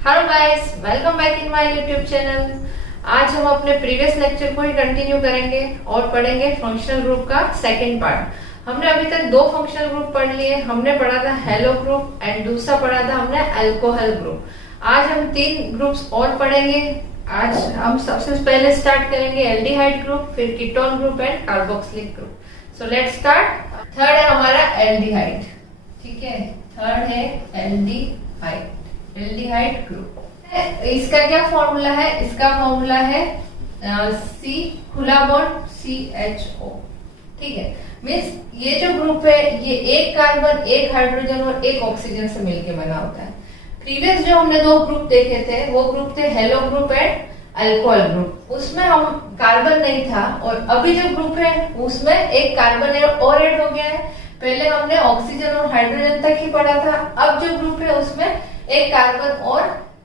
Hello guys, welcome back in my YouTube channel. आज हम अपने प्रीवियस लेक्चर को ही कंटिन्यू करेंगे और पढ़ेंगे फंक्शनल ग्रुप का सेकंड पार्ट। हमने अभी तक दो फंक्शनल ग्रुप पढ़ लिए। हमने पढ़ा था हेलो ग्रुप एंड दूसरा पढ़ा था हमने अल्कोहल ग्रुप। आज हम तीन ग्रुप्स और पढ़ेंगे। आज हम सबसे पहले स्टार्ट करेंगे एल्डिहाइड ग्रुप, फिर ketone group and carboxylic group. So let's start. Third है हमारा एल्डिहाइड। ठीक है, थर्ड है एल्डिहाइड, एल्डिहाइड ग्रुप। इसका क्या फॉर्मूला है? इसका फॉर्मूला है C खुला बॉन्ड CHO। ठीक है, मीन्स ये जो ग्रुप है ये एक कार्बन, एक हाइड्रोजन और एक ऑक्सीजन से मिलके बना होता है। प्रीवियस जो हमने दो ग्रुप देखे थे वो ग्रुप थे hello group and alcohol group. उसमें हम कार्बन नहीं था और अभी जो ग्रुप है उसमें एक कार्बन और ऐड हो गया है। पहले हमने ऑक्सीजन और हाइड्रोजन तक ही पढ़ा था। अब जो ग्रुप है उसमें एक कार्बन और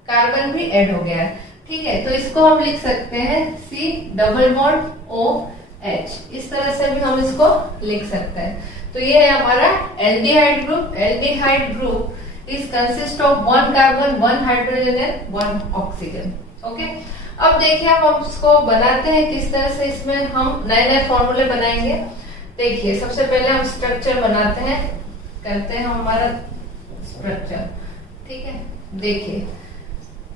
कार्बन भी ऐड हो गया है। ठीक है, तो इसको हम लिख सकते हैं C डबल बॉन्ड OH। इस तरह से भी हम इसको लिख सकते हैं। तो ये है हमारा aldehyde group. Aldehyde group is consist of one carbon, one hydrogen and one oxygen. Okay, अब देखिए हम इसको बनाते हैं किस तरह से। इसमें हम नए नए फॉर्मूले बनाएंगे। देखिए, सबसे पहले हम स्ट्रक्चर बनाते हैं, करते हैं हमारा स्ट्रक्चर। ठीक है, देखिए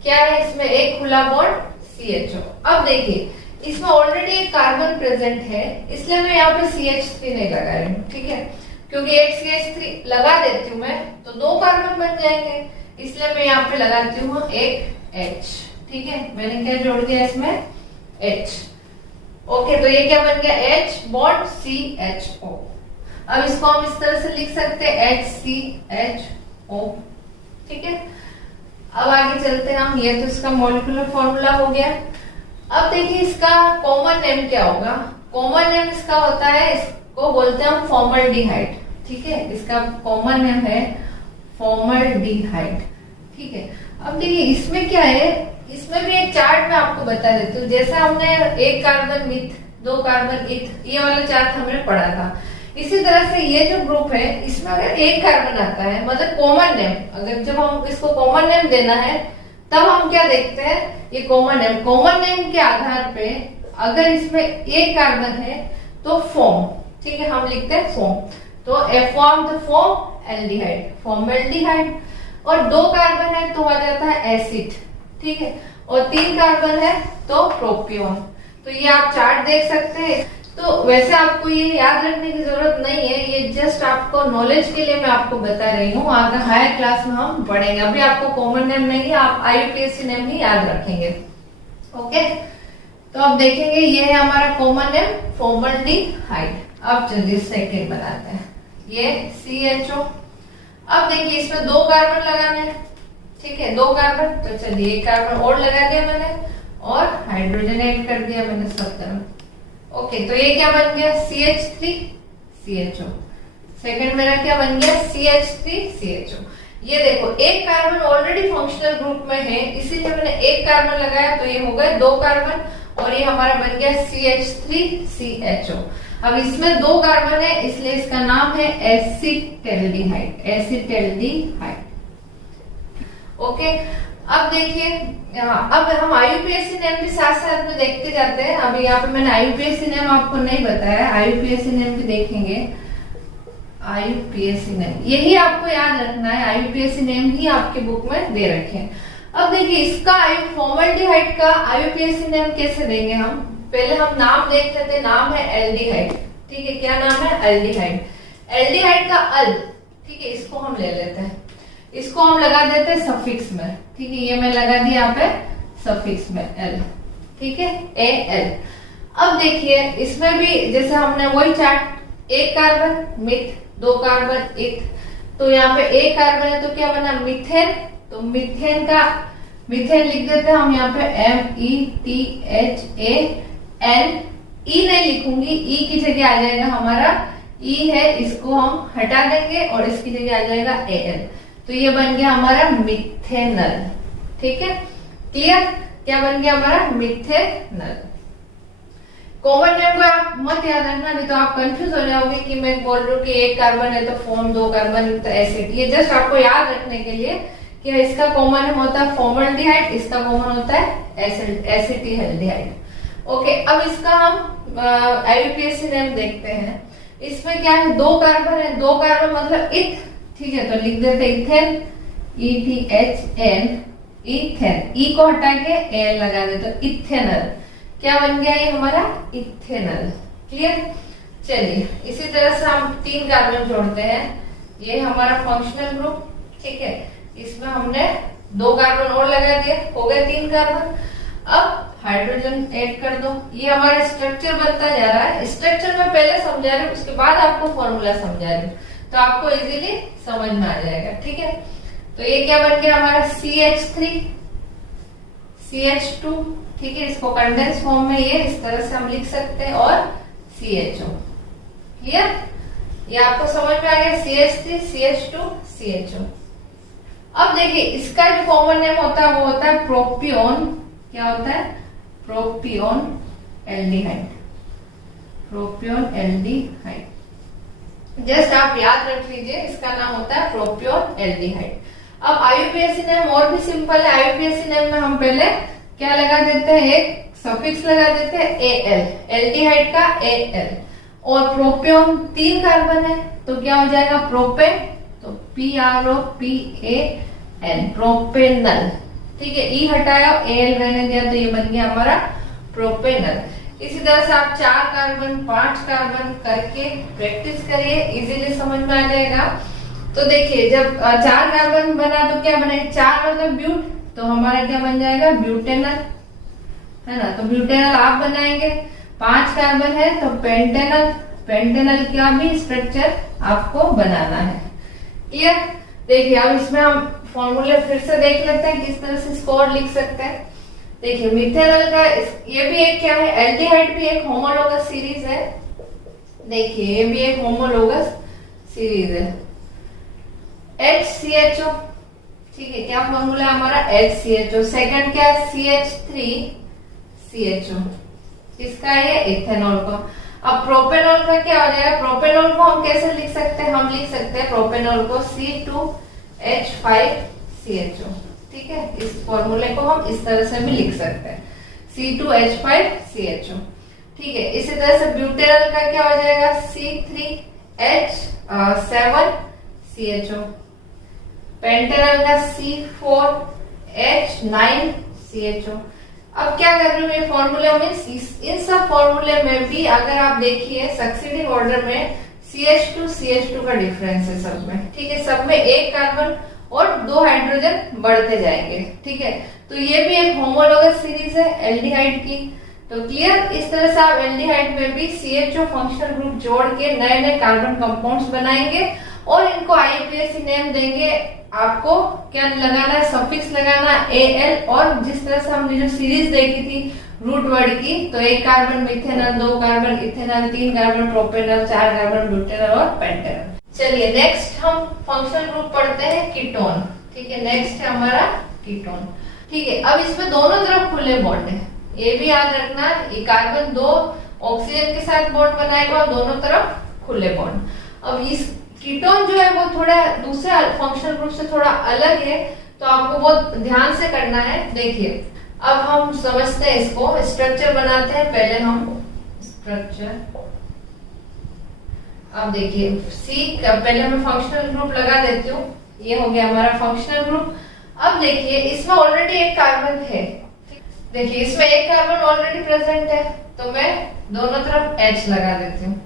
क्या है इसमें, एक खुला बॉन्ड CHO। अब देखिए इसमें ऑलरेडी एक कार्बन प्रेजेंट है, इसलिए मैं यहाँ पे CH3 नहीं लगा रही हूँ। ठीक है, क्योंकि एक CH3 लगा देती हूँ मैं तो दो कार्बन बन जाएंगे, इसलिए मैं यहाँ पे लगाती हूँ एक H। ठीक है, मैंने क्या जोड़ दिया इसमें, H। ओके, तो ये क्या बन गया, H बॉन्ड CHO। अब इसको हम इस तरह से लिख सकते हैं HCHO। ठीक है, अब आगे चलते हैं हम। ये तो इसका मॉलिक्यूलर फॉर्मूला हो गया। अब देखिए इसका कॉमन नेम क्या होगा। कॉमन नेम इसका होता है, इसको बोलते हैं हम फॉर्मल्डिहाइड। ठीक है, इसका कॉमन नेम है फॉर्मल्डिहाइड। ठीक है, अब देखिए इसमें क्या है, इसमें भी एक चार्ट मैं आपको बता देती हूँ। जैसे हमने एक कार्बन मिथ, दो कार्बन इथ, ये वाला चार्ट हमने पढ़ा था। इसी तरह से ये जो ग्रुप है इसमें अगर एक कार्बन आता है, मतलब कॉमन नेम, अगर जब हम इसको कॉमन नेम देना है तब हम क्या देखते हैं, ये कॉमन नेम। कॉमन नेम के आधार पे अगर इसमें एक कार्बन है तो फॉर्म, ठीक है, हम लिखते हैं फॉर्म। तो form the form aldehyde, formaldehyde. और दो कार्बन है तो आ जाता है एसिड। ठीक है, और तीन कार्बन है तो प्रोपियोन। तो ये आप चार्ट देख सकते हैं। तो वैसे आपको ये याद रखने की जरूरत नहीं है, ये जस्ट आपको नॉलेज के लिए मैं आपको बता रही हूँ। आगे हायर क्लास में हम पढ़ेंगे, अभी आपको कॉमन नेम नहीं है, आप IUPAC नेम ही याद रखेंगे। ओके, तो अब देखेंगे ये है हमारा कॉमन नेम फॉर्मल्डिहाइड। अब चलिए सेकेंड बनाते हैं, ये CHO। अब देखिए इसमें दो कार्बन लगाने हैं। ठीक है, दो कार्बन, तो चलिए एक कार्बन और लगा दिया मैंने और हाइड्रोजन ऐड कर दिया मैंने सब तरफ। ओके, तो ये क्या बन गया, CH3 CHO। सेकंड मेरा क्या बन गया, CH3 CHO। ये देखो एक कार्बन ऑलरेडी फंक्शनल ग्रुप में है, इसीलिए मैंने एक कार्बन लगाया तो ये हो गए दो कार्बन और ये हमारा बन गया CH3 CHO। अब इसमें दो कार्बन है इसलिए इसका नाम है एसिटेल्डिहाइड, एसिटेल्डिहाइड। ओके, अब देखिए अब हम IUPAC नेम भी साथ साथ में देखते जाते हैं। अभी यहाँ पे मैंने IUPAC नेम आपको नहीं बताया, IUPAC नेम भी देखेंगे। IUPAC नेम यही आपको याद रखना है, IUPAC नेम ही आपके बुक में दे रखे हैं। अब देखिए इसका फॉर्मल्डिहाइड का IUPAC नेम कैसे देंगे हम, पहले हम नाम देख लेते हैं। नाम है एल्डिहाइड। ठीक है, क्या नाम है, एल्डिहाइड। एल्डिहाइड का अल, ठीक है, इसको हम ले लेते हैं, इसको हम लगा देते हैं सफिक्स में। ठीक है, ये मैं लगा दी यहाँ पे सफिक्स में L। ठीक है, AL। अब देखिए इसमें भी जैसे हमने वही चार्ट, एक कार्बन मिथ, दो कार्बन इथ, तो यहाँ पे एक कार्बन है तो क्या बना, मिथेन। तो मिथेन का मिथेन लिख देते हैं हम यहाँ पे METHAN। ई नहीं लिखूंगी, ई की जगह आ जाएगा हमारा ई है, इसको हम हटा देंगे और इसकी जगह आ जाएगा AL। तो ये बन गया हमारा मिथेनल। ठीक है, क्लियर, क्या बन गया हमारा, मिथेनल। कॉमन नेम को आप मत याद रखना, नहीं तो आप कंफ्यूज हो जाओगे कि मैं बोल रही हूँ कि एक कार्बन है तो फॉर्म, दो कार्बन तो एसिड। ये जस्ट आपको याद रखने के लिए कि इसका कॉमन नेम होता है फॉर्मल्डिहाइड, इसका कॉमन होता है एसिटिल्डिहाइड। ओके, अब इसका हम आईयूपीएसी नेम देखते हैं। इसमें क्या है, 2 कार्बन है, 2 कार्बन मतलब इथ, ठीक है, तो लिख देते इथेन, ETHN, इथेन, ई को हटा के एल लगा देते, तो इथेनल। क्या बन गया ये हमारा इथेनल। क्लियर। चलिए इसी तरह से हम 3 कार्बन जोड़ते हैं, ये हमारा फंक्शनल ग्रुप, ठीक है, इसमें हमने 2 कार्बन और लगा दिए, हो गए 3 कार्बन। अब हाइड्रोजन ऐड कर दो, ये हमारा स्ट्रक्चर बनता जा रहा है। स्ट्रक्चर में पहले समझा रही हूँ, उसके बाद आपको फॉर्मूला समझा रही हूँ, तो आपको इजीली समझ में आ जाएगा, ठीक है। तो ये क्या बन गया हमारा CH3, CH2, ठीक है, इसको कंडेंस फॉर्म में ये इस तरह से हम लिख सकते हैं, और CHO। क्लियर, ये आपको समझ में आ गया, CH3, CH2, CHO। अब देखिए इसका जो कॉमन नेम होता है वो होता है प्रोपियोन। क्या होता है, प्रोपियोन एल्डिहाइड, प्रोपियोन एल्डिहाइड। जस्ट आप याद रख लीजिए, इसका नाम होता है प्रोपियोन एल्डिहाइड। अब आईयूपीएसी नेम और भी सिंपल है। आईयूपीएसी नेम में हम पहले क्या लगा देते हैं, एक सफिक्स लगा देते हैं AL, एल्डिहाइड का AL, और प्रोपियोन 3 कार्बन है तो क्या हो जाएगा प्रोपेन, तो PROPAN, प्रोपेनल, ठीक है, ई हटाया AL रहने दिया, तो ये बन गया हमारा प्रोपेनल। इसी तरह से आप 4 कार्बन 5 कार्बन करके प्रैक्टिस करिए, इजीली समझ में आ जाएगा। तो देखिए जब 4 कार्बन बना तो क्या बने, 4 मतलब ब्यूट, तो हमारा क्या बन जाएगा ब्यूटेनल, है ना, तो ब्यूटेनल आप बनाएंगे। 5 कार्बन है तो पेंटेनल, पेंटेनल का भी स्ट्रक्चर आपको बनाना है। क्लियर। देखिए अब इसमें हम फॉर्मूले फिर से देख लेते हैं किस तरह से स्कोर लिख सकते हैं। देखिए मिथेनल का ये भी एक क्या है, एल्डिहाइड भी एक होमोलोगस सीरीज है। देखिए ये भी एक होमोलोगस सीरीज है, HCHO, ठीक है, क्या फॉर्मूला है हमारा HCHO। सेकंड क्या है CH3CHO, इसका ये इथेनॉल का। अब प्रोपेनॉल का क्या हो जाएगा, प्रोपेनॉल को हम कैसे लिख सकते हैं, हम लिख सकते हैं प्रोपेनॉल को C2H5CHO, ठीक है, इस फॉर्मूले को हम इस तरह से भी लिख सकते हैं C2H5CHO, ठीक है। इसी तरह से ब्यूटेनल का क्या हो जाएगा C3H7CHO, पेंटेनल का C4H9CHO। अब क्या कर रही हूँ ये फॉर्मूला में, इन सब फॉर्मूले में भी अगर आप देखिए सक्सीडिंग ऑर्डर में CH2 का डिफरेंस है सब में, ठीक है, सब में 1 कार्बन और 2 हाइड्रोजन बढ़ते जाएंगे, ठीक है। तो ये भी एक होमोलोगस सीरीज है एल्डिहाइड की। तो क्लियर, इस तरह से आप एल्डिहाइड में भी CHO फंक्शनल ग्रुप जोड़ के नए नए कार्बन कंपाउंड्स बनाएंगे और इनको आईयूपीएसी नेम देंगे। आपको क्या लगाना है, सफिक्स लगाना है AL, और जिस तरह से हमने जो सीरीज देखी थी रूट वर्ड की, तो 1 carbon methanal, 2 carbon ethanal, 3 carbon propanal, 4 carbon butanal और पेंटेनल। चलिए नेक्स्ट हम फंक्शनल ग्रुप पढ़ते हैं कीटोन, ठीक है, नेक्स्ट है हमारा कीटोन, ठीक है। अब इसमें दोनों तरफ खुले बॉन्ड है, ये भी याद रखना, ये कार्बन 2 ऑक्सीजन के साथ बॉन्ड बनाएगा और दोनों तरफ खुले बॉन्ड। अब इस कीटोन जो है वो थोड़ा दूसरे फंक्शनल ग्रुप से थोड़ा अलग है, तो आपको बहुत ध्यान से करना है। देखिए अब हम समझते हैं इसको, स्ट्रक्चर बनाते हैं। पहले हम स्ट्रक्चर, अब देखिए C का पहले मैं फंक्शनल ग्रुप लगा देती हूँ, ये हो गया हमारा फंक्शनल ग्रुप। अब देखिए इसमें ऑलरेडी 1 कार्बन है, देखिए इसमें 1 कार्बन ऑलरेडी प्रेजेंट है, तो मैं दोनों तरफ H लगा देती हूँ।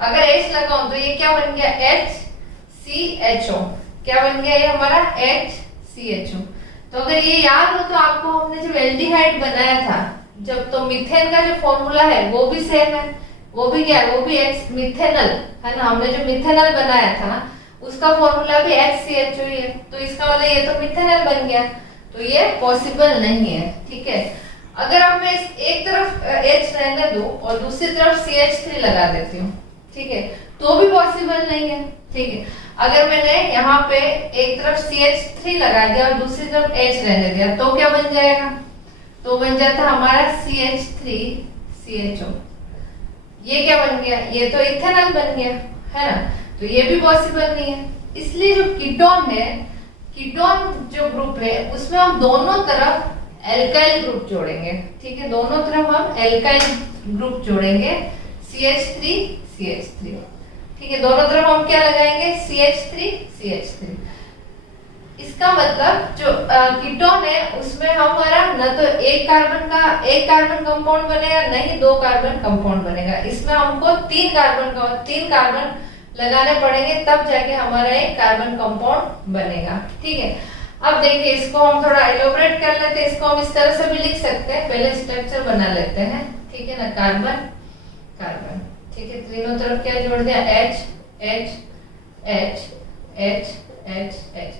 अगर H लगाऊं तो ये क्या बन गया HCHO, क्या बन गया ये हमारा HCHO। तो अगर ये याद हो तो आपको हमने जब एल्डिहाइड बनाया था जब, तो मीथेन का जो फॉर्मूला है वो भी सेम है, वो भी क्या है, वो भी मिथेनल है ना, हमने जो मिथेनल बनाया था उसका फॉर्मूला भी HCHO ही है, तो इसका मतलब ये तो मिथेनल बन गया, तो ये पॉसिबल नहीं है, ठीक है। अगर अब मैं एक तरफ H रहने दूं और दूसरी तरफ CH3 लगा देती हूँ, ठीक है, तो भी पॉसिबल नहीं है, ठीक है। अगर मैंने यहाँ पे एक तरफ CH3 लगा दिया और दूसरी तरफ H रहने दिया तो क्या बन जाएगा, तो बन जाता हमारा CH3CHO। ये क्या बन गया, ये तो इथेनॉल बन गया, है ना, तो ये भी पॉसिबल नहीं है। इसलिए जो कीटोन है कीटोन जो ग्रुप है उसमें हम दोनों तरफ एल्काइल ग्रुप जोड़ेंगे, ठीक है, दोनों तरफ हम एल्काइल ग्रुप जोड़ेंगे CH3 CH3, ठीक है, दोनों तरफ हम क्या लगाएंगे CH3 CH3। इसका मतलब जो कीटोन है उसमें हमारा न तो एक कार्बन कंपाउंड बनेगा, न ही 2 कार्बन कंपाउंड बनेगा, इसमें हमको 3 कार्बन लगाने पड़ेंगे, तब जाके हमारा एक कार्बन कंपाउंड बनेगा, ठीक है। अब देखिए इसको हम थोड़ा एलोबरेट कर लेते हैं, इसको हम इस तरह से भी लिख सकते हैं, पहले स्ट्रक्चर बना लेते हैं, ठीक है ना, कार्बन कार्बन, ठीक है, तीनों तरफ क्या जोड़ दिया H H H H H H।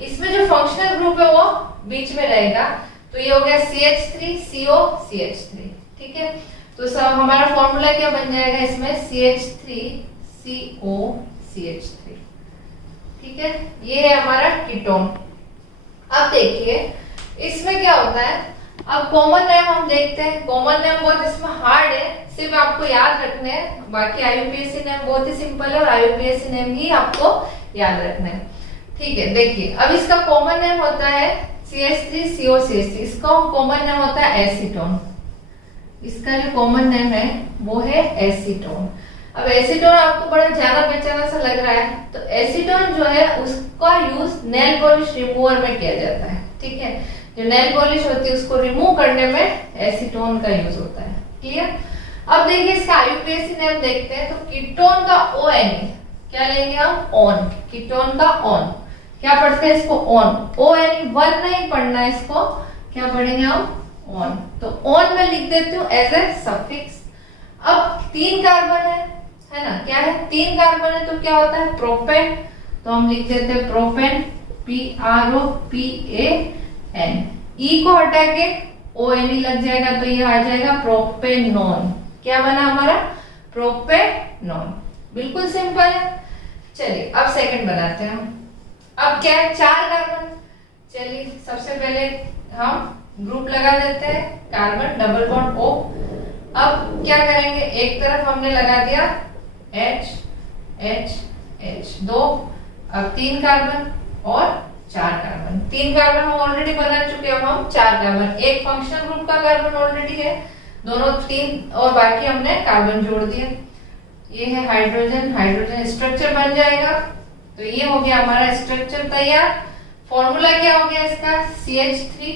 इसमें जो फंक्शनल ग्रुप है वो बीच में रहेगा, तो ये हो गया CH3 CO CH3, ठीक है। तो सब हमारा फॉर्मूला क्या बन जाएगा इसमें CH3 CO CH3, ठीक है, ये है हमारा कीटोन। अब देखिए इसमें क्या होता है, अब कॉमन नेम हम देखते हैं, कॉमन नेम बहुत इसमें हार्ड है, सिर्फ आपको याद रखने हैं, बाकी IUPAC नेम बहुत ही सिंपल है और IUPAC नेम ही आपको याद रखना है, ठीक है। देखिए अब इसका कॉमन नेम होता है CH3 CO CH3, इसका कॉमन नेम होता है एसीटोन, इसका जो कॉमन नेम है वो है एसीटोन। अब एसीटोन आपको बड़ा जाना पहचाना सा लग रहा है, तो एसीटोन जो है उसका यूज नेल पॉलिश रिमूवर में किया जाता है, ठीक है, जो नेल पॉलिश होती है उसको रिमूव करने में एसीटोन का यूज होता है, क्लियर। अब देखिए इसका IUPAC नेम देखते हैं, तो कीटोन का ONE क्या लेंगे हम, ऑन, कीटोन का ऑन, क्या पढ़ते हैं इसको ऑन, ONE 1 नहीं पढ़ना है इसको, क्या पढ़ेंगे हम ऑन, तो ऑन में लिख देती हूँ एज ए सफिक्स। अब 3 कार्बन है ना, क्या है 3 कार्बन है, तो क्या होता है प्रोपेन, तो हम लिख देते हैं प्रोपेन PROPAN, E को हटा के ONE लग जाएगा, तो ये आ जाएगा प्रोपेनॉन, क्या बना हमारा प्रोपेनॉन, बिल्कुल सिंपल है। चलिए अब सेकंड बनाते हैं हम, अब क्या है 4 कार्बन, चलिए सबसे पहले हम ग्रुप लगा देते हैं कार्बन डबल बॉन्ड O। अब क्या करेंगे, एक तरफ हमने लगा दिया H H H 2, अब 3 कार्बन और 4 कार्बन, 3 कार्बन हम ऑलरेडी बना चुके हैं, हम 4 कार्बन, एक फंक्शनल ग्रुप का कार्बन ऑलरेडी है, दोनों 3 और बाकी हमने कार्बन जोड़ दिए, ये है हाइड्रोजन, हाइड्रोजन स्ट्रक्चर बन जाएगा, तो ये हो गया हमारा स्ट्रक्चर तैयार। फॉर्मूला क्या हो गया इसका CH3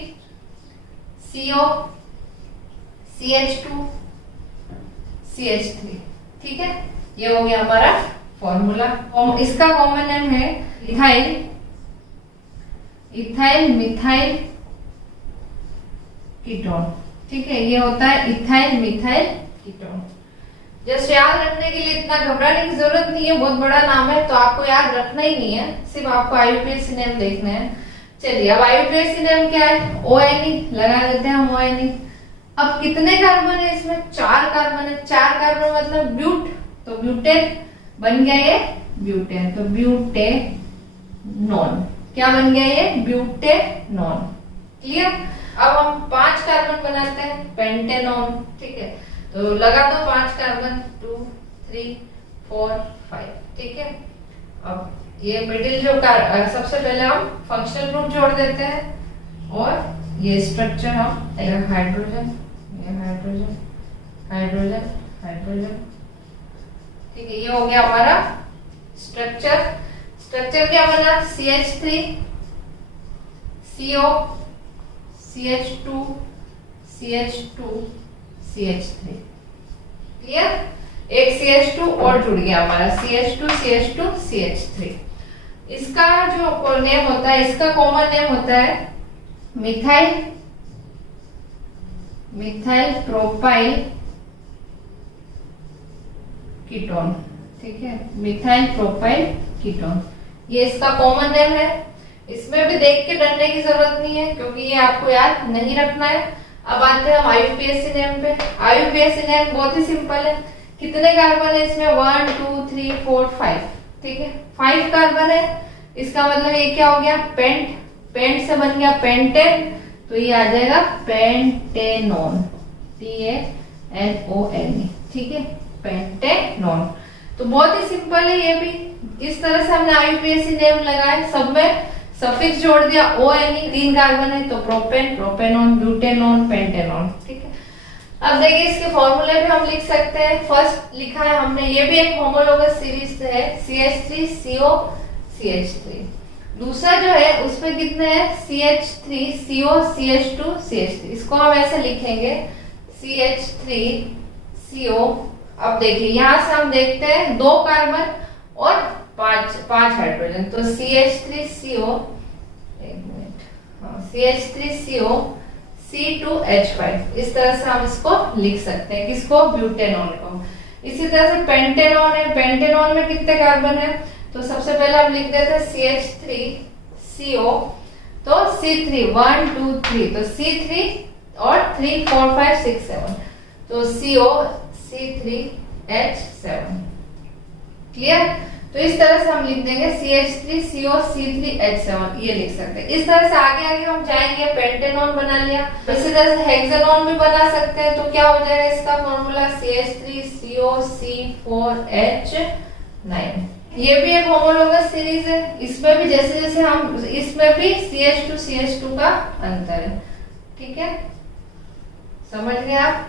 CO CH2 CH3, ठीक है, ये हो गया हमारा फॉर्मूला। इसका कॉमन नेम है इथाइल इथाइल मिथाइल कीटोन, ठीक है, ये होता है इथाइल मिथाइल कीटोन। जस्ट याद रखने के लिए इतना घबराने की जरूरत नहीं है, बहुत बड़ा नाम है तो आपको याद रखना ही नहीं है, सिर्फ आपको IUPAC नेम देखना है। चलिए अब IUPAC नेम क्या है, ONE लगा देते हैं हम ONE। अब कितने कार्बन है इसमें, 4 कार्बन है, 4 कार्बन मतलब ब्यूट, तो ब्यूटेन बन गया ये ब्यूटेन, तो ब्यूटेनॉन, क्या बन गया ये ब्यूटेनॉन, क्लियर। अब हम 5 कार्बन बनाते हैं पेंटेनॉन, ठीक है, तो लगा दो 5 कार्बन 2 3 4 5, ठीक है। अब ये मिडिल जो सबसे पहले हम फंक्शनल ग्रुप जोड़ देते हैं और ये स्ट्रक्चर हम हाइड्रोजन हाइड्रोजन हाइड्रोजन हाइड्रोजन, ठीक है, ये हो गया हमारा स्ट्रक्चर। स्ट्रक्चर क्या बना CH3 CO CH2 CH2 CH3, clear, एक CH2 और जुड़ गया हमारा CH2 CH2 CH3। इसका जो नेम होता है, इसका कॉमन नेम होता है मिथाइल मिथाइल प्रोपाइल कीटोन, ठीक है, मिथाइल प्रोपाइल कीटोन, ये इसका कॉमन नेम है। इसमें भी देख के डरने की जरूरत नहीं है क्योंकि ये आपको याद नहीं रखना है। अब आते हैं हम IUPAC नेम पे। IUPAC नेम बहुत ही सिंपल है, कितने कार्बन है इसमें 1 2 3 4 5, ठीक है, 5 कार्बन है, इसका मतलब ये क्या हो गया पेंट, पेंट से बन गया पेंटेन, तो ये आ जाएगा पेंटेनॉन, PANONE, ठीक है, पेंटेनॉन। तो बहुत ही सिंपल है ये भी, इस तरह से हमने IUPAC नेम लगाए, सब में सफिक्स जोड़ दिया ONE, 3 कार्बन है तो प्रोपेन, प्रोपेनॉन, ब्यूटेनॉन, पेंटेनॉन। ठीक है, अब देखिए इसके फॉर्मूले भी हम लिख सकते हैं। फर्स्ट लिखा है हमने, ये भी एक होमोलोगस सीरीज है, CH3CO CH3। दूसरा जो है उसमें कितने हैं, CH3CO CH2 CH3। इसको हम ऐसे लिखेंगे CH3CO। अब देखिए यहां से हम देखते हैं 2 कार्बन और 5 हाइड्रोजन, तो CH3CO, एक मिनट, CH3CO C2H5। इस तरह से हम इसको लिख सकते हैं, किसको, ब्यूटेनॉन को। इसी तरह से पेंटेनॉन है, पेंटेनॉन में कितने कार्बन है, तो सबसे पहले हम लिख देते हैं CH3CO, तो C3 1 2 3, तो C3 और 3 4 5 6 7, तो CO C3H7। क्लियर, तो इस तरह से हम लिख देंगे CH3CO C3H7, ये लिख सकते हैं। इस तरह से आगे आगे हम जाएंगे, पेंटेनॉन बना लिया, इसी तरह से हेक्सानॉन भी बना सकते हैं। तो क्या हो जाएगा इसका फॉर्मूला, CH3CO C4H9। ये भी एक होमोलोगस सीरीज है, इसमें भी जैसे जैसे हम, इसमें भी CH2 CH2 का अंतर है। ठीक है, समझ गए आप।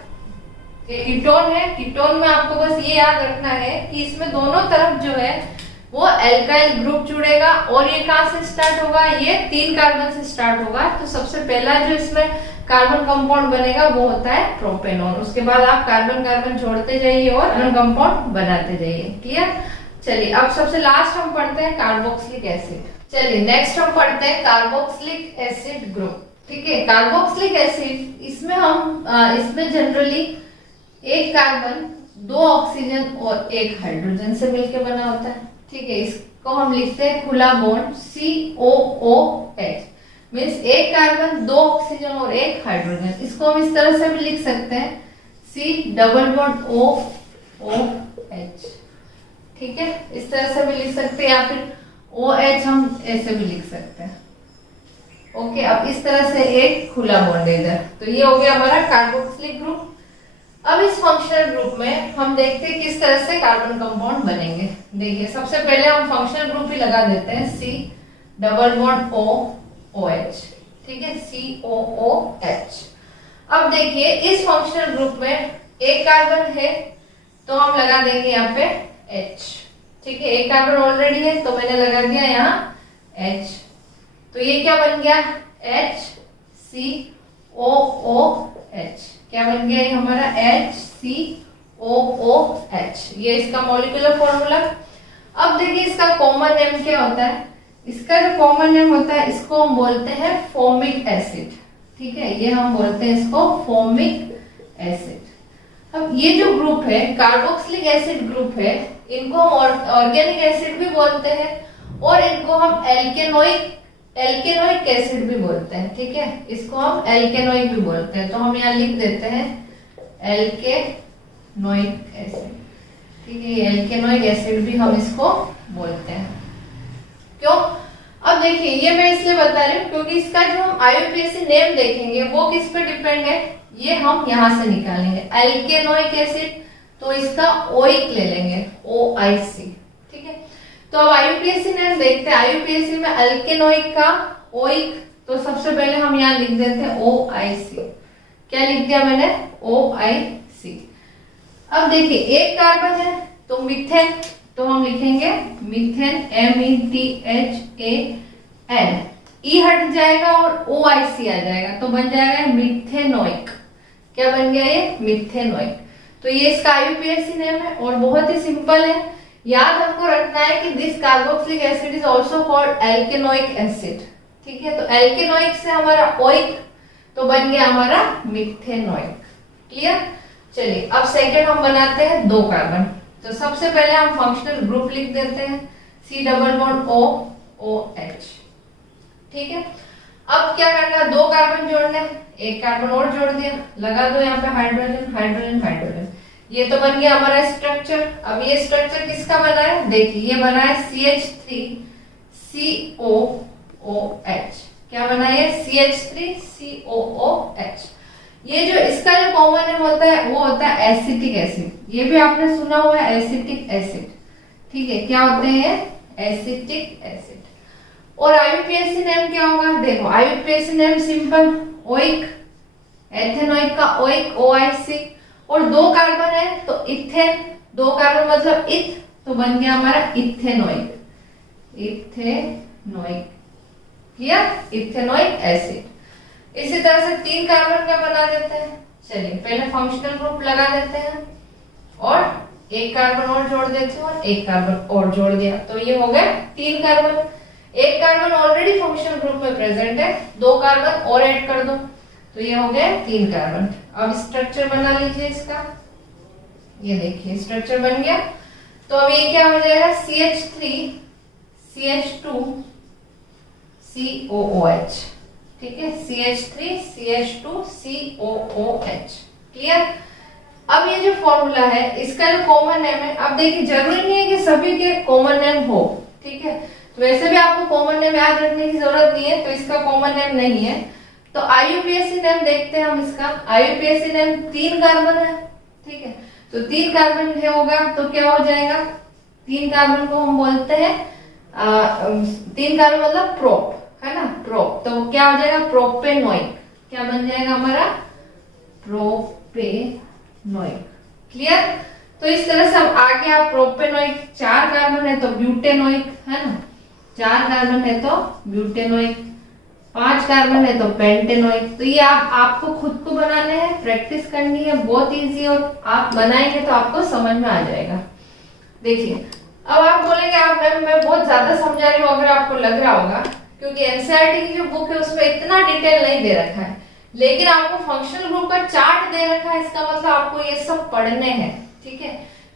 कीटोन है, कीटोन में आपको बस ये याद रखना है कि इसमें दोनों तरफ जो है वो एल्काइल ग्रुप जुड़ेगा, और ये कहां से स्टार्ट होगा, ये 3 कार्बन से स्टार्ट होगा। तो सबसे पहला जो इसमें कार्बन कंपाउंड बनेगा वो होता है प्रोपेनॉन। उसके बाद आप कार्बन कार्बन जोड़ते जाइए और कार्बन कंपाउंड बनाते जाइए। क्लियर, चलिए अब सबसे लास्ट हम पढ़ते हैं कार्बोक्सिलिक एसिड। चलिए नेक्स्ट हम पढ़ते हैं कार्बोक्सिलिक एसिड ग्रुप। ठीक है, कार्बोक्सिलिक एसिड, इसमें हम इसमें जनरली 1 कार्बन 2 ऑक्सीजन और 1 हाइड्रोजन से मिलकर बना होता है। ठीक है, इसको हम लिखते हैं खुला bond COOH, means 1 carbon 2 oxygen और 1 हाइड्रोजन। इसको हम इस तरह से भी लिख सकते हैं C डबल बॉन्ड OOH। ठीक है, इस तरह से भी लिख सकते हैं, या फिर OH हम ऐसे भी लिख सकते हैं। ओके, अब इस तरह से एक खुला बॉन्ड है इधर, तो ये हो गया हमारा कार्बोक्सिलिक ग्रुप। अब इस फंक्शनल ग्रुप में हम देखते हैं किस तरह से कार्बन कंपाउंड बनेंगे। देखिए सबसे पहले हम फंक्शनल ग्रुप ही लगा देते हैं, C डबल बॉन्ड OOH। ठीक है, COOH। अब देखिए इस फंक्शनल ग्रुप में 1 कार्बन है तो हम लगा देंगे यहाँ पे H। ठीक है, 1 कार्बन ऑलरेडी है तो मैंने लगा दिया यहाँ H। तो ये क्या बन गया, HCOOH। क्या बन गया ये हमारा, HCOOH। ये इसका मॉलिक्यूलर फॉर्मूला। अब देखिए इसका कॉमन नेम क्या होता है, इसका जो कॉमन नेम होता है इसको हम बोलते हैं फॉर्मिक एसिड। ठीक है, ये हम बोलते हैं इसको फॉर्मिक एसिड। अब ये जो ग्रुप है कार्बोक्सिलिक एसिड ग्रुप है, इनको हम ऑर्गेनिक एसिड भी बोलते हैं और इनको हम एल्केनोइक एसिड भी बोलते हैं। ठीक है, इसको हम एल्केनोइक भी बोलते हैं, तो हम यहाँ लिख देते हैं एल्केनोइक एसिड। ठीक है, एल्केनोइक एसिड भी हम इसको बोलते हैं। क्यों, अब देखिए ये मैं इसलिए बता रही हूँ क्योंकि इसका जो हम IUPAC नेम देखेंगे वो किस पे डिपेंड है, ये हम यहां से निकालेंगे। एल्केनोइक एसिड तो इसका ओइक ले लेंगे, OIC। ठीक है, तो अब IUPAC नेम देखते हैं। IUPAC में एल्केनोइक का ओइक, तो सबसे पहले हम यहाँ लिख देते हैं OIC। क्या लिख दिया मैंने, OIC। अब देखिए 1 कार्बन है तो मीथेन, तो हम लिखेंगे मीथेन, METHAN। E हट जाएगा और OIC आ जाएगा तो बन जाएगा मिथेनोइक। क्या बन गया ये, मिथेनोइक। तो ये इसका IUPAC नेम है और बहुत ही सिंपल है, याद हमको रखना है कि this carboxylic acid is also called alkanoic acid. ठीक है, तो एल्केनोइक से हमारा ओइक तो बन गया हमारा मिथेनोइक। क्लियर, चलिए अब सेकंड हम बनाते हैं 2 कार्बन। तो सबसे पहले हम फंक्शनल ग्रुप लिख देते हैं C डबल बॉन्ड OOH। ठीक है, अब क्या करना है, 2 कार्बन जोड़ने, 1 कार्बन और जोड़ दिया, लगा दो यहाँ पे हाइड्रोजन हाइड्रोजन हाइड्रोजन। ये तो बन गया हमारा स्ट्रक्चर। अब ये स्ट्रक्चर किसका बना है, देखिए ये बना है CH3COOH। क्या बना है, CH3COOH। ये जो इसका जो कॉमन नेम होता है वो होता है एसिटिक एसिड। ये भी आपने सुना हुआ है एसिटिक एसिड। ठीक है, क्या होते हैं एसिटिक एसिड। और आईयूपीएसी नेम क्या होगा, देखो IUPAC name simple oic, ethanoic का ओइक OIC, और 2 कार्बन है तो इथेन, 2 कार्बन मतलब इथ, तो बन गया हमारा ethanoic, ethanoic, clear, ethanoic acid. इसी तरह से 3 कार्बन का बना देते हैं। चलिए पहले फंक्शनल ग्रुप लगा देते हैं और 1 कार्बन और जोड़ देते हैं और 1 कार्बन और जोड़ दिया, तो ये हो गया 3 carbon. 1 carbon already functional group में प्रेजेंट है, 2 कार्बन और ऐड कर दो, तो ये हो गया 3 कार्बन। अब स्ट्रक्चर बना लीजिए इसका, ये देखिए स्ट्रक्चर बन गया। तो अब ये क्या हो जाएगा, CH3 CH2 COOH, ठीक है, CH3 CH2 COOH, क्लियर। अब ये जो फॉर्मूला है इसका जो कॉमन नेम है, अब देखिए जरूरी नहीं है कि सभी के कॉमन नेम हो, ठीक है, तो वैसे भी आपको कॉमन नेम याद रखने की जरूरत नहीं है, तो इसका कॉमन नेम नहीं है। तो आईयूपीएसी नेम देखते हैं हम इसका। आईयूपीएसी नेम 3 कार्बन है, ठीक है, तो 3 कार्बन होगा तो क्या हो जाएगा, 3 कार्बन को हम बोलते हैं 3 कार्बन मतलब प्रोप, है ना, प्रोप, तो क्या हो जाएगा प्रोपेनोइक, क्या बन जाएगा हमारा प्रोपेनोइक, क्लियर। तो इस तरह से हम आगे आप प्रोपेनोइक, 4 कार्बन है तो ब्यूटेनोइक, है ना, 4 कार्बन है तो ब्यूटेनोइक, 5 कार्बन है तो पेंटेनोइक। तो ये आपको खुद को बनाने हैं, प्रैक्टिस करनी है, बहुत इजी, और आप बनाएंगे तो आपको समझ में आ जाएगा। देखिए अब आप बोलेंगे आप मैम मैं बहुत ज्यादा समझा रही हूँ, अगर आपको लग रहा होगा, क्योंकि एनसीईआरटी की जो बुक है उसमें इतना डिटेल नहीं दे रखा है, लेकिन आपको फंक्शनल ग्रुप का चार्ट दे रखा है, इसका मतलब आपको ये सब पढ़ने हैं, ठीक है,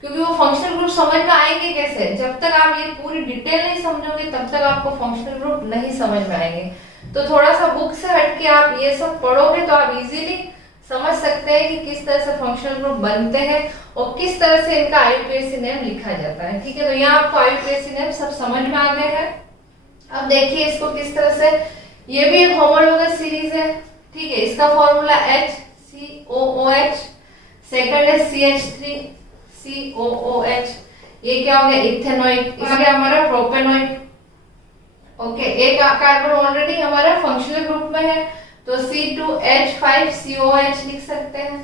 क्योंकि वो फंक्शनल ग्रुप समझ में आएंगे कैसे, जब तक आप ये पूरी डिटेल नहीं समझोगे तब तक आपको फंक्शनल ग्रुप नहीं समझ में आएंगे। तो थोड़ा सा बुक से हटके आप ये सब पढ़ोगे तो आप इजीली समझ सकते हैं कि किस तरह से फंक्शनल ग्रुप बनते हैं और किस तरह से इनका आईयूपीएसी नेम लिखा जाता है, ठीक है। तो यहाँ आपको आईयूपीएसी नेम सब समझ में आ गए हैं। अब देखिए इसको किस तरह से, ये भी एक होमोलॉगस सीरीज है, ठीक है, इसका फॉर्मूला HCOOH, सेकंड है CH3 COOH, ये क्या हो गया इथेनोइक, इसका हमारा प्रोपेनोइक, ओके, एक कार्बन ऑलरेडी हमारा फंक्शनल ग्रुप में है तो C2H5COH लिख सकते हैं,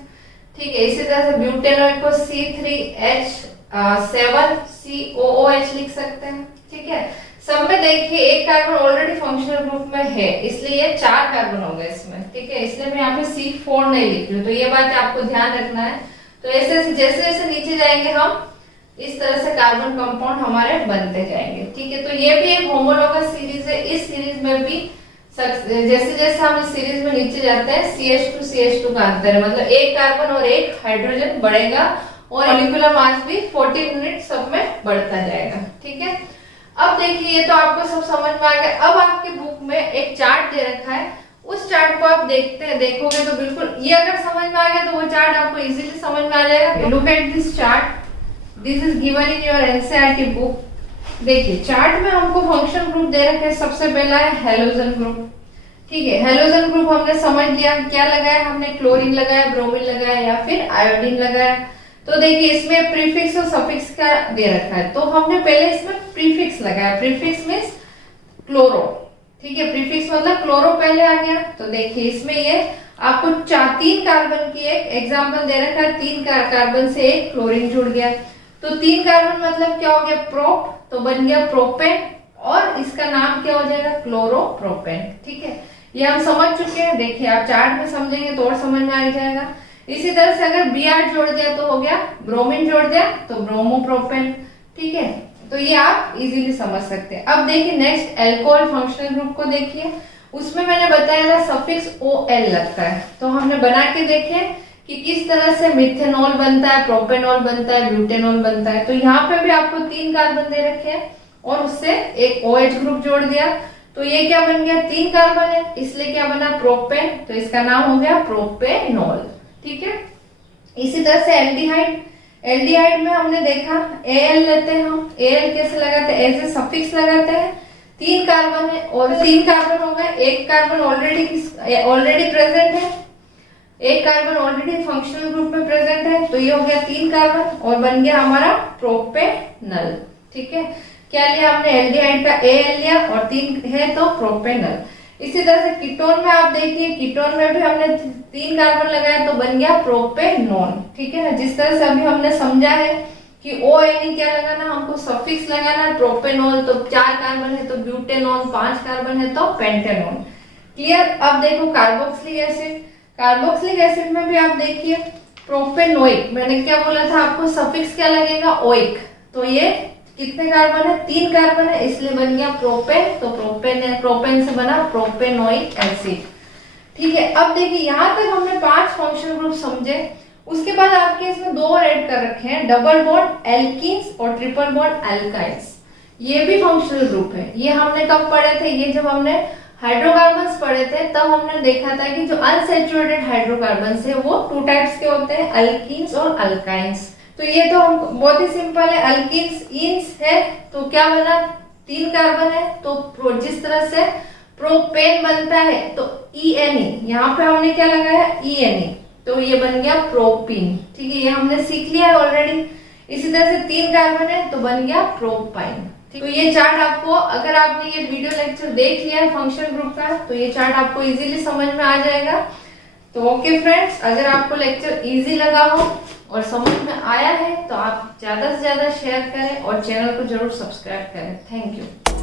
ठीक है। इसी तरह से ब्यूटेनोइक को C3H7COOH लिख सकते हैं, ठीक है। सब में देखिए एक कार्बन ऑलरेडी फंक्शनल ग्रुप में है, इसलिए ये 4 कार्बन हो गए इसमें, ठीक है, इसलिए मैं यहाँ पे C4 नहीं लिख रही हूँ, तो ये बात आपको ध्यान रखना है। तो ऐसे जैसे जैसे नीचे जाएंगे हम इस तरह से कार्बन कंपाउंड हमारे बनते जाएंगे, ठीक है। तो ये भी एक होमोलॉगस सीरीज है। इस सीरीज में भी जैसे जैसे हम इस सीरीज में नीचे जाते हैं CH2 का अंतर है, मतलब एक कार्बन और एक हाइड्रोजन बढ़ेगा और मॉलिक्यूलर मास भी 40 यूनिट सब में बढ़ता जाएगा, ठीक है। अब देखिए ये तो आपको सब समझ में आ गया। अब आपके बुक में एक चार्ट दे रखा है, उस चार्ट को आप देखोगे तो बिल्कुल ये अगर समझ में आ गया तो वो चार्ट आपको इजीली समझ में आ जाएगा। Look at this chart, this is given in your NCERT book. देखिए चार्ट में हमको फंक्शनल ग्रुप दे रखे हैं। सबसे पहला है हेलोजन ग्रुप, ठीक है। हेलोजन ग्रुप हमने समझ लिया, क्या लगाया हमने, क्लोरीन लगाया, ब्रोमीन लगाया या फिर आयोडीन लगाया। तो देखिए इसमें प्रीफिक्स और सफिक्स का दे रखा है, तो हमने पहले इसमें प्रीफिक्स लगाया। प्रीफिक्स मीन्स क्लोरो, ठीक है, प्रीफिक्स मतलब क्लोरो पहले आ गया। तो देखिए इसमें ये आपको 3 कार्बन की एक एग्जाम्पल दे रखा है, 3 कार्बन से एक क्लोरीन जुड़ गया, तो 3 कार्बन मतलब क्या हो गया प्रोप, तो बन गया प्रोपेन, और इसका नाम क्या हो जाएगा क्लोरोप्रोपेन, ठीक है। ये हम समझ चुके हैं। देखिए आप चार्ट में समझेंगे तो और समझ में आ जाएगा। इसी तरह से अगर Br जोड़ दिया तो हो गया, ब्रोमीन जोड़ दिया तो ब्रोमोप्रोपेन, ठीक है। तो ये आप इजीली समझ सकते हैं। अब देखिए नेक्स्ट एल्कोहल फंक्शनल ग्रुप को देखिए, उसमें मैंने बताया था सफिक्स OL लगता है, तो हमने बना के देखे कि किस तरह से मिथेनॉल बनता है, प्रोपेनॉल बनता है, ब्यूटेनॉल बनता है। तो यहाँ पे भी आपको 3 कार्बन दे रखे हैं और उससे एक OH ग्रुप जोड़ दिया, तो ये क्या बन गया 3 कार्बन है, इसलिए क्या बना प्रोपेन, तो इसका नाम हो गया प्रोपेनॉल, ठीक है। इसी तरह से एल्डिहाइड, एल्डिहाइड में हमने देखा Al लेते हैं हम, Al कैसे लगाते हैं, एज ए सफिक्स लगाते हैं। 3 कार्बन है और 3 कार्बन हो गए, एक कार्बन ऑलरेडी प्रेजेंट है, एक कार्बन ऑलरेडी फंक्शनल ग्रुप में प्रेजेंट है, तो ये हो गया 3 कार्बन और बन गया हमारा प्रोपेनल, ठीक है। क्या लिया हमने, एल्डिहाइड का Al लिया और 3 है तो प्रोपेनल। इसी तरह से कीटोन में आप देखिए, कीटोन में भी हमने 3 कार्बन लगाया तो बन गया प्रोपेनोन। ठीक है ना, जिस तरह से अभी हमने समझा है कि ONE क्या लगाना, हमको सफिक्स लगाना है, प्रोपेनॉल तो 4 कार्बन है तो ब्यूटेनॉन, 5 कार्बन है तो पेंटेनॉन। क्लियर। अब देखो कार्बोक्सिलिक एसिड, कार्बोक्सिलिक एसिड में भी आप देखिए प्रोपेनोइक, मैंने क्या बोला था आपको, सफिक्स क्या लगेगा, ओइक। तो ये कितने कार्बन है, 3 कार्बन है, इसलिए बन गया प्रोपेन, तो प्रोपेन से बना प्रोपेनोइक एसिड। ठीक है। अब देखिए यहां तक हमने 5 फंक्शनल ग्रुप समझे। उसके बाद आपके इसमें 2 और ऐड कर रखे हैं, डबल बॉन्ड एल्कीन्स और ट्रिपल बॉन्ड एल्काइंस। ये भी फंक्शनल ग्रुप है। ये हमने कब पढ़े थे, ये जब हमने हाइड्रोकार्बन्स पढ़े थे तब हमने देखा था कि जो अनसैचुरेटेड हाइड्रोकार्बन्स है वो 2 टाइप्स के होते हैं, अल्कीन्स और अल्काइंस। तो ये तो हम बहुत ही सिंपल है, अल्कीन्स इन्स है तो क्या बना, 3 कार्बन है तो जिस तरह से प्रोपेन बनता है तो ENE, यहाँ पे हमने क्या लगाया ENE, तो ये बन गया प्रोपीन। ठीक है, ये हमने सीख लिया है ऑलरेडी। इसी तरह से 3 कार्बन है तो बन गया प्रोपाइन। तो ये चार्ट आपको, अगर आपने ये वीडियो लेक्चर देख लिया है फंक्शन ग्रुप का, तो ये चार्ट आपको इजीली समझ में आ जाएगा। तो ओके फ्रेंड्स, अगर आपको लेक्चर इजी लगा हो और समझ में आया है तो आप ज्यादा से ज्यादा शेयर करें और चैनल को जरूर सब्सक्राइब करें। Thank you.